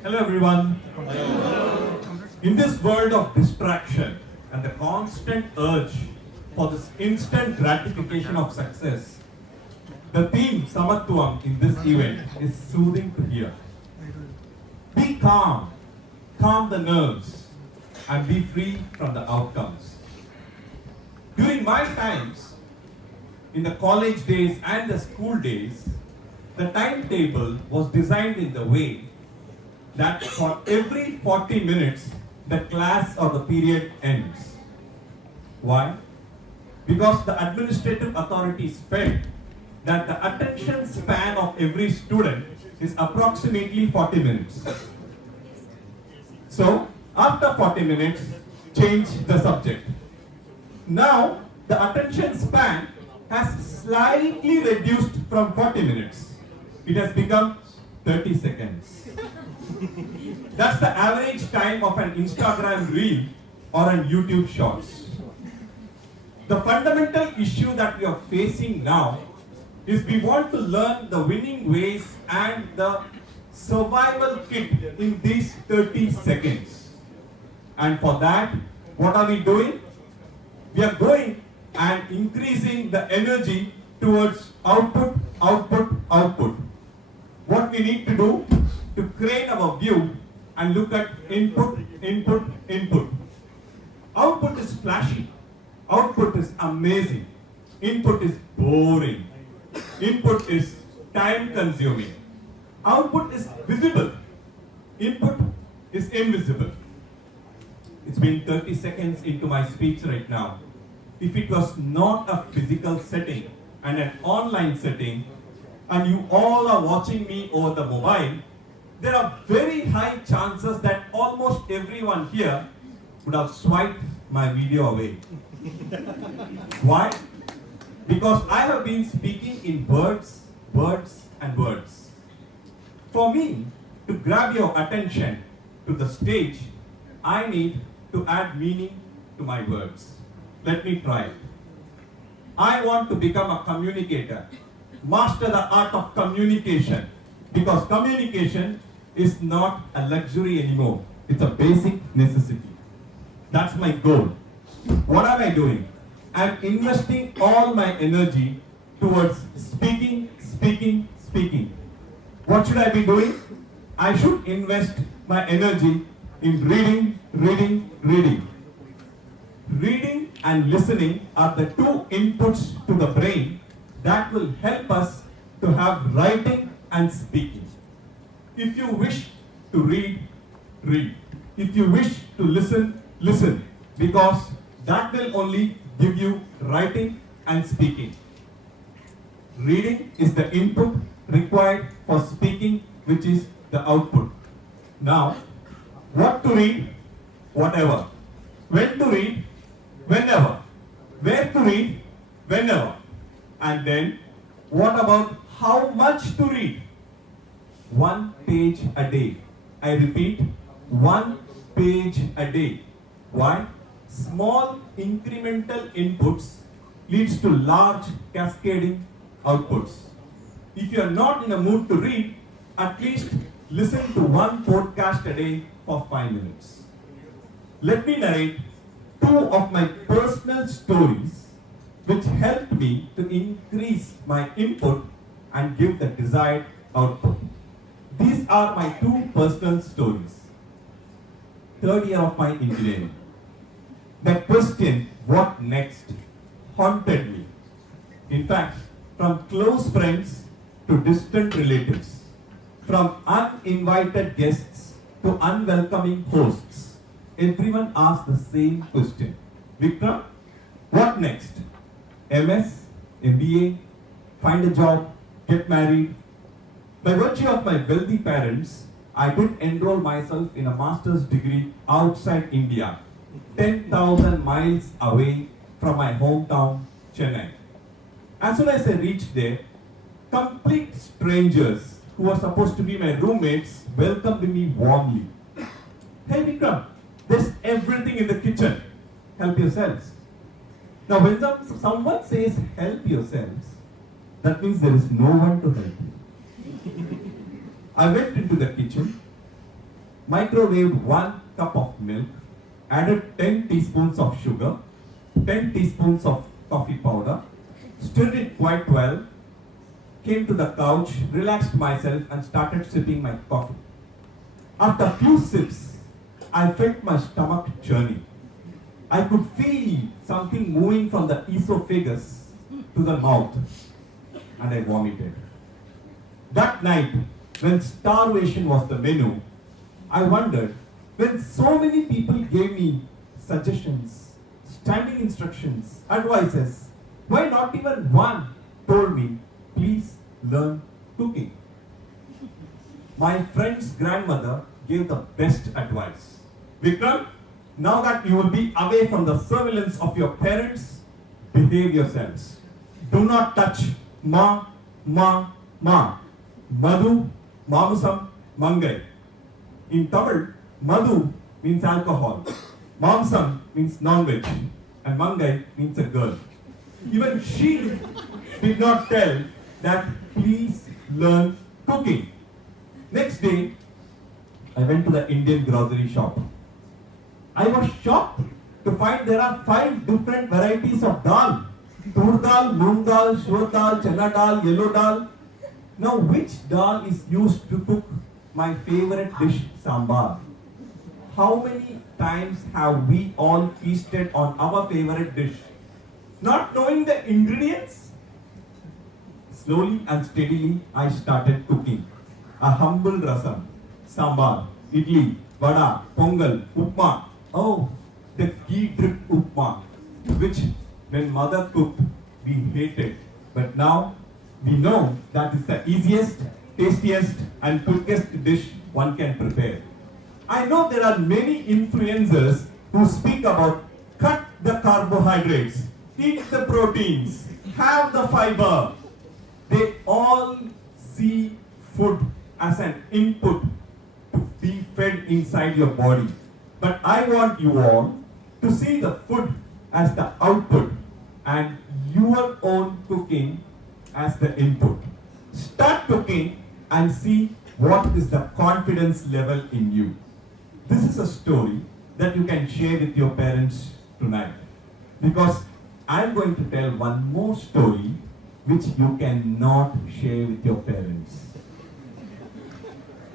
Hello everyone. In this world of distraction and the constant urge for this instant gratification of success, the theme Samatvam in this event is soothing to hear. Be calm, calm the nerves, and be free from the outcomes. During my times, in the college days and the school days, the timetable was designed in the way that for every 40 minutes, the class or the period ends. Why? Because the administrative authorities felt that the attention span of every student is approximately 40 minutes. So, after 40 minutes, change the subject. Now, the attention span has slightly reduced from 40 minutes. It has become 30 seconds. That's the average time of an Instagram reel or an YouTube shorts. The fundamental issue that we are facing now is we want to learn the winning ways and the survival kit in these 30 seconds. And for that, what are we doing? We are going and increasing the energy towards output, output, output. What we need to do to crane our view and look at input, input, input. Output is flashy. Output is amazing. Input is boring. Input is time consuming. Output is visible. Input is invisible. It's been 30 seconds into my speech right now. If it was not a physical setting and an online setting, and you all are watching me over the mobile, there are very high chances that almost everyone here would have swiped my video away. Why? Because I have been speaking in words, words, and words. For me to grab your attention to the stage, I need to add meaning to my words. Let me try it. I want to become a communicator, master the art of communication, because communication is not a luxury anymore. It's a basic necessity. That's my goal. What am I doing? I'm investing all my energy towards speaking, speaking, speaking. What should I be doing? I should invest my energy in reading, reading, reading. Reading and listening are the two inputs to the brain that will help us to have writing and speaking. If you wish to read, read. If you wish to listen, listen. Because that will only give you writing and speaking. Reading is the input required for speaking, which is the output. Now, what to read? Whatever. When to read? Whenever. Where to read? Whenever. And then, what about how much to read? 1 page a day. I repeat, 1 page a day. Why? Small incremental inputs leads to large cascading outputs. If you are not in a mood to read, at least listen to one podcast a day for 5 minutes. Let me narrate 2 of my personal stories which helped me to increase my input and give the desired output. These are my 2 personal stories. 3rd year of my engineering. The question, what next, haunted me. In fact, from close friends to distant relatives, from uninvited guests to unwelcoming hosts, everyone asked the same question. Vikrem, what next? MS, MBA, find a job, get married. By virtue of my wealthy parents, I did enroll myself in a master's degree outside India, 10,000 miles away from my hometown, Chennai. As soon as I reached there, complete strangers who were supposed to be my roommates welcomed me warmly. Hey Vikrem, there's everything in the kitchen. Help yourselves. Now when someone says help yourselves, that means there is no one to help you. I went into the kitchen, microwaved 1 cup of milk, added 10 teaspoons of sugar, 10 teaspoons of coffee powder, stirred it quite well, came to the couch, relaxed myself and started sipping my coffee. After a few sips, I felt my stomach churning. I could feel something moving from the esophagus to the mouth and I vomited. That night, when starvation was the menu, I wondered, when so many people gave me suggestions, standing instructions, advices, why not even one told me, please learn cooking? My friend's grandmother gave the best advice. Vikram, now that you will be away from the surveillance of your parents, behave yourselves. Do not touch ma. Madhu, Mamusam, Mangai. In Tamil, Madhu means alcohol, Mamsam means non-veg, and Mangai means a girl. Even she did not tell that please learn cooking. Next day, I went to the Indian grocery shop. I was shocked to find there are 5 different varieties of dal. Tur dal, moong dal, shur dal, chana dal, yellow dal. Now which dal is used to cook my favorite dish, sambar? How many times have we all feasted on our favorite dish, not knowing the ingredients? Slowly and steadily, I started cooking. A humble rasam, sambar, idli, vada, pongal, upma. Oh, the ghee drip upma, which when mother cooked, we hated. But now, we know that is the easiest, tastiest and quickest dish one can prepare. I know there are many influencers who speak about cut the carbohydrates, eat the proteins, have the fiber. They all see food as an input to be fed inside your body. But I want you all to see the food as the output and your own cooking as the input. Start cooking and see what is the confidence level in you. This is a story that you can share with your parents tonight, because I'm going to tell one more story which you cannot share with your parents.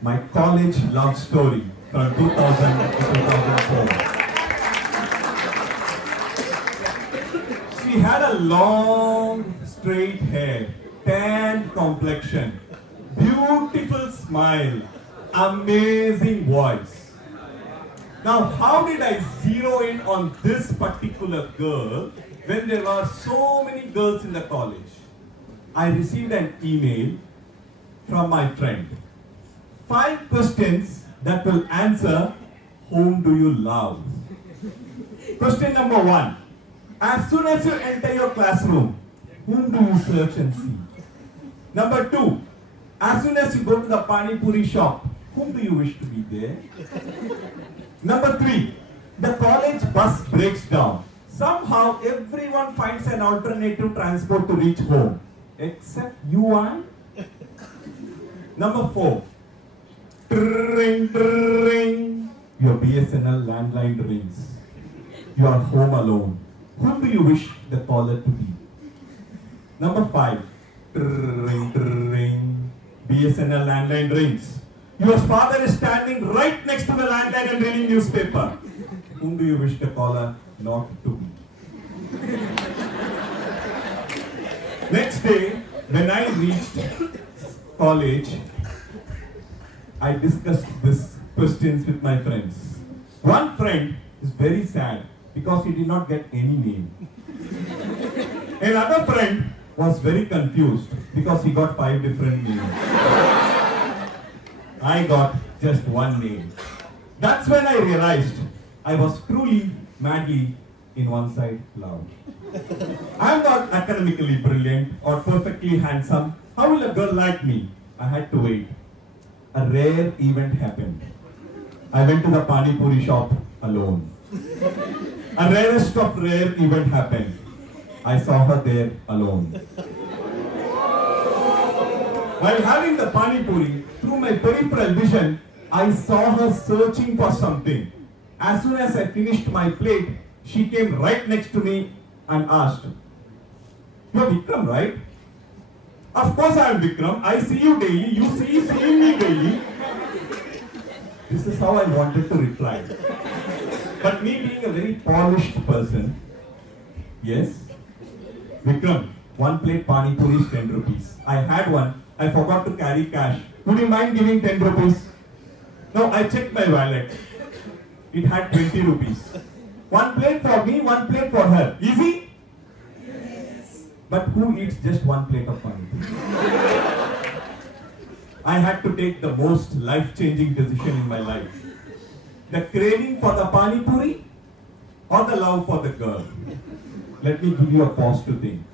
My college love story from 2000 to 2004. She had a long, straight hair, tan complexion, beautiful smile, amazing voice. Now, how did I zero in on this particular girl when there were so many girls in the college? I received an email from my friend. 5 questions that will answer, whom do you love? Question number 1. As soon as you enter your classroom, whom do you search and see? Number 2. As soon as you go to the Pani Puri shop, whom do you wish to be there? Number 3. The college bus breaks down. Somehow everyone finds an alternative transport to reach home, except you and? Number 4. Ring, ring. Your BSNL landline rings. You are home alone. Whom do you wish the caller to be? Number 5. Ring, ring. BSNL landline rings. Your father is standing right next to the landline and reading newspaper. Whom do you wish the caller not to be? Next day, when I reached college, I discussed these questions with my friends. One friend is very sad because he did not get any name. Another friend was very confused because he got 5 different names. I got just one name. That's when I realized I was truly, madly, in one side love. I'm not academically brilliant or perfectly handsome. How will a girl like me? I had to wait. A rare event happened. I went to the Pani Puri shop alone. A rarest of rare event happened. I saw her there alone. While having the Pani Puri, through my peripheral vision, I saw her searching for something. As soon as I finished my plate, she came right next to me and asked, "You're Vikram, right?" "Of course I am Vikram. I see you daily. You see me daily." This is how I wanted to reply. But me being a very polished person, "Yes, Vikram, one plate pani puri is 10 rupees. I had one. I forgot to carry cash. Would you mind giving 10 rupees? Now I checked my wallet. It had 20 rupees. One plate for me, one plate for her. Easy? Yes. But who eats just one plate of pani puri? I had to take the most life-changing decision in my life. The craving for the pani puri or the love for the girl? Let me give you a pause to think.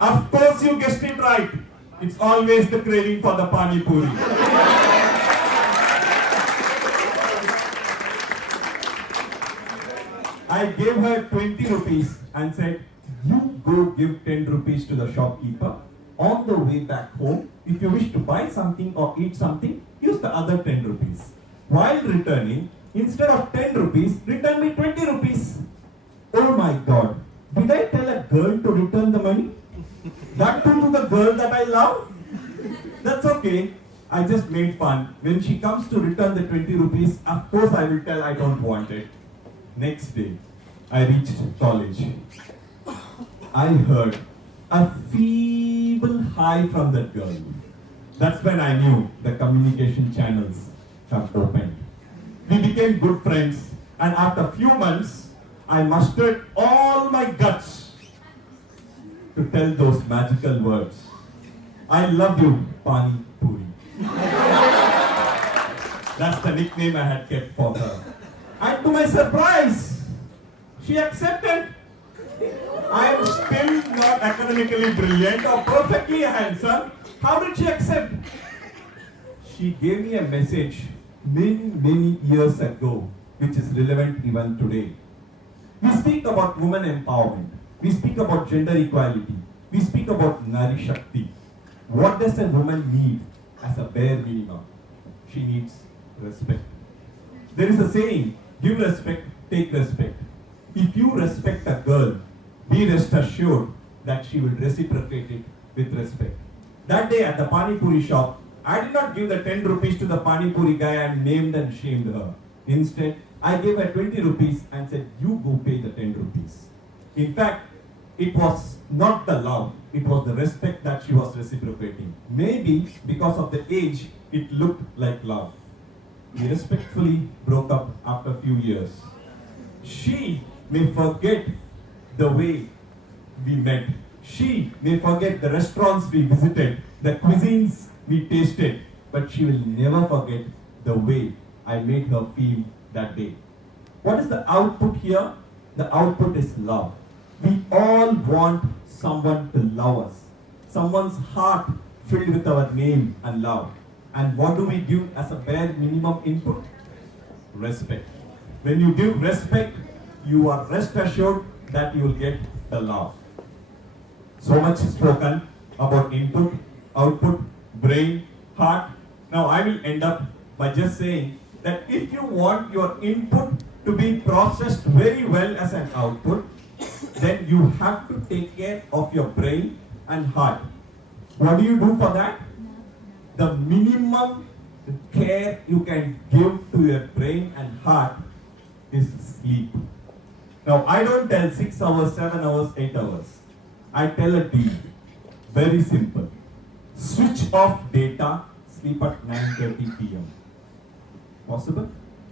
Of course you guessed it right. It's always the craving for the pani puri. I gave her 20 rupees and said, "You go give 10 rupees to the shopkeeper. On the way back home, if you wish to buy something or eat something, use the other 10 rupees. While returning, instead of 10 rupees, return me 20 rupees. Oh my God, did I tell a girl to return the money? That too to the girl that I love? That's okay. I just made fun. When she comes to return the 20 rupees, of course I will tell I don't want it." Next day, I reached college. I heard a feeble hi from that girl. That's when I knew the communication channels have opened. We became good friends, and after a few months, I mustered all my guts to tell those magical words. "I love you, Pani Puri." That's the nickname I had kept for her. And to my surprise, she accepted. I am still not academically brilliant or perfectly handsome. How did she accept? She gave me a message many years ago, which is relevant even today. We speak about women empowerment. We speak about gender equality. We speak about Nari Shakti. What does a woman need as a bare minimum? She needs respect. There is a saying, give respect, take respect. If you respect a girl, be rest assured that she will reciprocate it with respect. That day at the Pani Puri shop, I did not give the 10 rupees to the Pani Puri guy and named and shamed her. Instead, I gave her 20 rupees and said, "You go pay the 10 rupees. In fact, it was not the love, it was the respect that she was reciprocating. Maybe because of the age, it looked like love. We respectfully broke up after a few years. She may forget the way we met. She may forget the restaurants we visited, the cuisines we tasted, but she will never forget the way I made her feel that day." What is the output here? The output is love. We all want someone to love us. Someone's heart filled with our name and love. And what do we give as a bare minimum input? Respect. When you give respect, you are rest assured that you will get the love. So much spoken about input, output, brain, heart. Now I will end up by just saying that if you want your input to be processed very well as an output, then you have to take care of your brain and heart. What do you do for that? The minimum care you can give to your brain and heart is sleep. Now, I don't tell 6 hours, 7 hours, 8 hours. I tell a deal. Very simple. Switch off data, sleep at 9:30 p.m. Possible?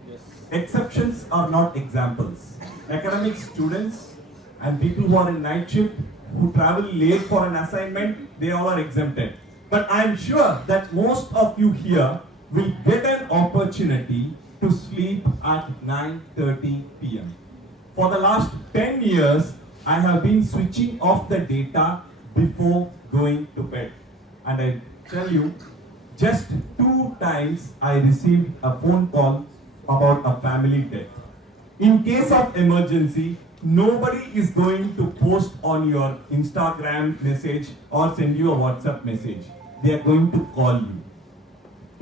Yes. Exceptions are not examples. Academic students and people who are in night shift, who travel late for an assignment, they all are exempted. But I am sure that most of you here will get an opportunity to sleep at 9:30 p.m. For the last 10 years, I have been switching off the data before going to bed. And I tell you, just 2 times I received a phone call about a family death. In case of emergency, nobody is going to post on your Instagram message or send you a WhatsApp message. They are going to call you.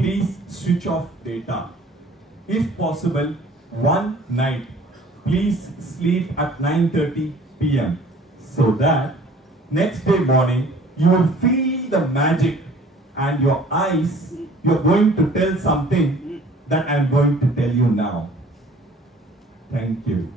please switch off data. If possible, one night, please sleep at 9:30 p.m. so that next day morning you will feel the magic and your eyes, you're going to tell something that I'm going to tell you now. Thank you.